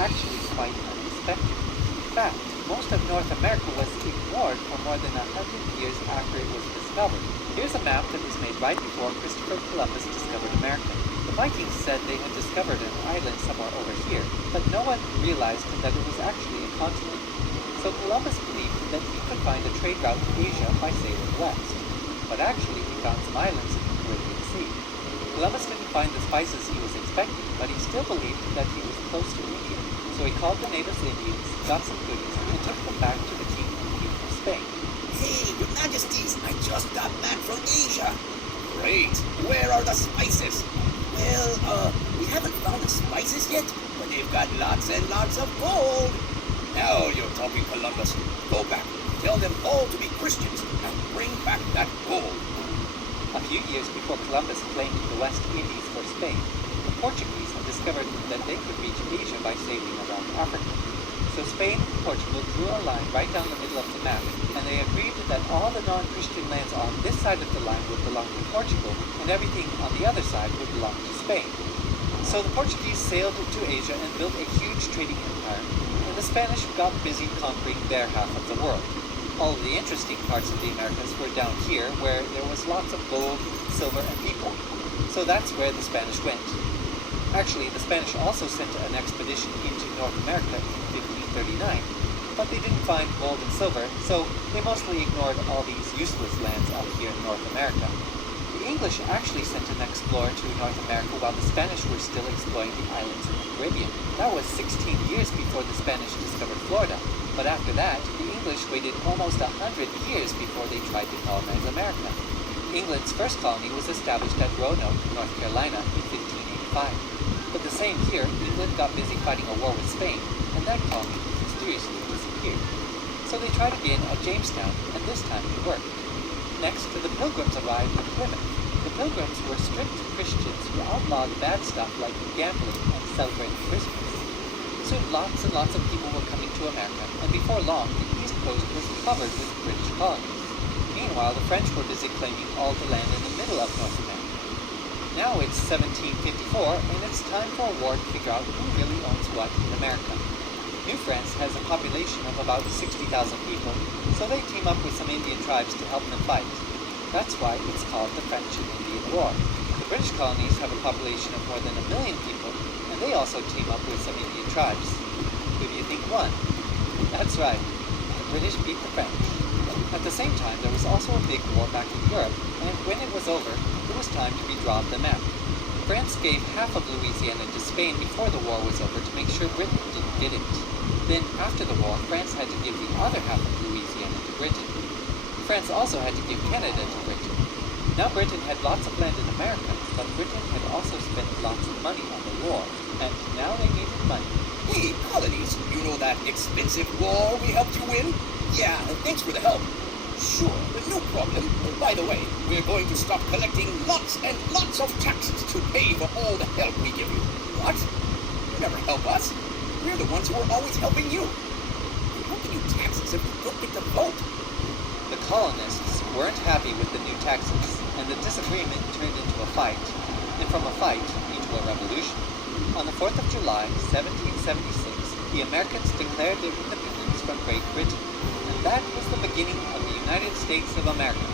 actually quite unexpected. In fact, most of North America was ignored for more than 100 years after it was discovered. Here's a map that was made right before Christopher Columbus discovered America. The Vikings said they had discovered an island somewhere over here, but no one realized that it was actually a continent. So Columbus believed that he could find a trade route to Asia by sailing west. But actually he found some islands in the Caribbean Sea. Columbus didn't find the spices he was expecting, but he still believed that he was close to India. So he called the native Indians, got some goodies, and took them back to the king and queen of Spain. Hey, your majesties, I just got back from Asia. Great. Where are the spices? Well, we haven't found the spices yet, but they've got lots and lots of gold. Now you're talking, Columbus. Go back. Tell them all to be Christians and bring back that gold. A few years before Columbus claimed the West Indies for Spain, the Portuguese had discovered that they could reach Asia by sailing around Africa. So Spain and Portugal drew a line right down the middle of the map, and they agreed that all the non-Christian lands on this side of the line would belong to Portugal, and everything on the other side would belong to Spain. So the Portuguese sailed to Asia and built a huge trading empire, and the Spanish got busy conquering their half of the world. All of the interesting parts of the Americas were down here, where there was lots of gold, silver, and people. So that's where the Spanish went. Actually, the Spanish also sent an expedition into North America in 1539, but they didn't find gold and silver, so they mostly ignored all these useless lands up here in North America. The English actually sent an explorer to North America while the Spanish were still exploring the islands in the Caribbean. That was 16 years before the Spanish discovered Florida, but after that, the English waited almost 100 years before they tried to colonize America. England's first colony was established at Roanoke, North Carolina in 1585. But the same year, England got busy fighting a war with Spain, and that colony mysteriously disappeared. So they tried again at Jamestown, and this time it worked. Next, the Pilgrims arrived in Plymouth. The Pilgrims were strict Christians who outlawed bad stuff like gambling and celebrating Christmas. Soon lots and lots of people were coming to America, and before long, the East Coast was covered with British colonies. Meanwhile, the French were busy claiming all the land in the middle of North America. Now it's 1754, and it's time for a war to figure out who really owns what in America. New France has a population of about 60,000 people, so they team up with some Indian tribes to help them fight. That's why it's called the French and Indian War. The British colonies have a population of more than 1 million people, and they also team up with some Indian tribes. Who do you think won? That's right, the British beat the French. At the same time, there was also a big war back in Europe, and when it was over, it was time to redraw the map. France gave half of Louisiana to Spain before the war was over to make sure Britain didn't get it. Then, after the war, France had to give the other half of Louisiana to Britain. France also had to give Canada to Britain. Now Britain had lots of land in America, but Britain had also spent lots of money on the war, and now they needed money. Hey, colonies, you know that expensive war we helped you win? Yeah, thanks for the help. Sure, no problem. By the way, we're going to stop collecting lots and lots of taxes to pay for all the help we give you. What? You never help us. We're the ones who are always helping you. How can you tax us if we don't get to vote? The colonists weren't happy with the new taxes, and the disagreement turned into a fight, and from a fight into a revolution. On the 4th of July, 1776, the Americans declared their independence from Great Britain, and that was the beginning of the United States of America.